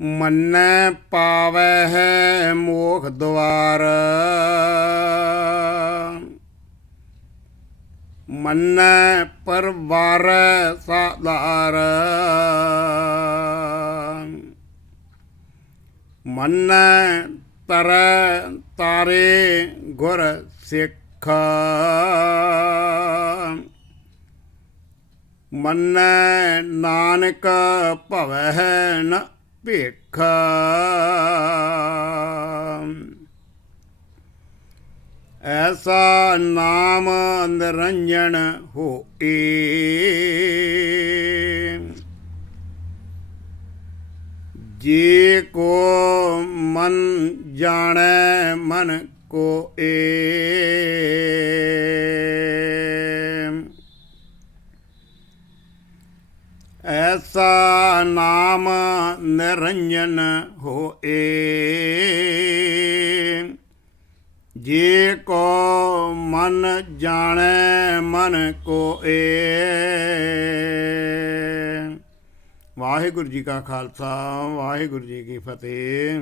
ਮੰਨੈ ਪਾਵੈ ਹੈ ਮੋਖ ਦੁਆਰ ਮੰਨੈ ਪਰਵਾਰ ਸਾਧਾਰ। ਮੰਨੈ ਤਰ ਤਾਰੇ ਗੁਰ ਸਿੱਖ। ਮੰਨੈ ਨਾਨਕ ਭਵੈ ਨ ਭੇਖ। ਐਸਾ ਨਾਮ ਨਿਰੰਜਨ ਹੋਏ। ਜੇ ਕੋ ਮਨ ਜਾਣੈ ਮਨ ਕੋ ਏ ਐਸਾ ਨਾਮ ਨਿਰੰਜਨ ਹੋਏ। ਜੇ ਕੋ ਮਨ ਜਾਣੈ, ਮਨ ਕੋਏ। ਵਾਹਿਗੁਰੂ ਜੀ ਕਾ ਖਾਲਸਾ, ਵਾਹਿਗੁਰੂ ਜੀ ਕੀ ਫਤਿਹ।